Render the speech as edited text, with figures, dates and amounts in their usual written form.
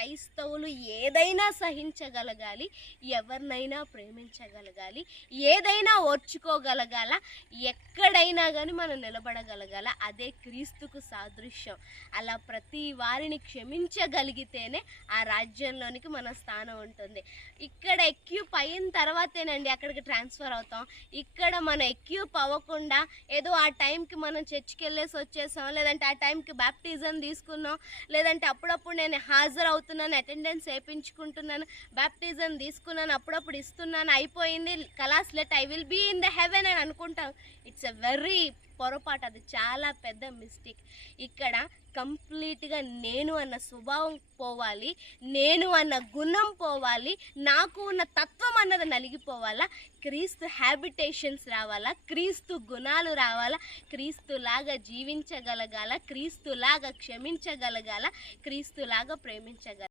క్రైస్తవులు ఏదైనా సహించగలగాలి, ఎవరినైనా ప్రేమించగలగాలి, ఏదైనా ఓర్చుకోగలగాల, ఎక్కడైనా కానీ మనం నిలబడగలగాల. అదే క్రీస్తుకు సాదృశ్యం. అలా ప్రతి వారిని క్షమించగలిగితేనే ఆ రాజ్యంలోనికి మన స్థానం ఉంటుంది. ఇక్కడ ఎక్యూప్ అయిన తర్వాతేనండి అక్కడికి ట్రాన్స్ఫర్ అవుతాం. ఇక్కడ మనం ఎక్యూప్ అవ్వకుండా ఏదో ఆ టైంకి మనం చర్చికి వెళ్ళేసి వచ్చేసాం, లేదంటే ఆ టైంకి బ్యాప్టిజం తీసుకున్నాం, లేదంటే అప్పుడప్పుడు నేను హాజరవుతున్నాను, అటెండెన్స్ వేయించుకుంటున్నాను, బ్యాప్టిజం తీసుకున్నాను, అప్పుడప్పుడు ఇస్తున్నాను, అయిపోయింది, కలాస్ let I will be in the heaven అని అనుకుంటాం. ఇట్స్ ఎ వెరీ పొరపాటు. అది చాలా పెద్ద మిస్టేక్. ఇక్కడ కంప్లీట్గా నేను అన్న స్వభావం పోవాలి, నేను అన్న గుణం పోవాలి, నాకు ఉన్న తత్వం అన్నది నలిగిపోవాలా, క్రీస్తు హ్యాబిటేషన్స్ రావాలా, క్రీస్తు గుణాలు రావాలా, క్రీస్తులాగా జీవించగలగాల, క్రీస్తులాగా క్షమించగలగాల, క్రీస్తులాగా ప్రేమించగల.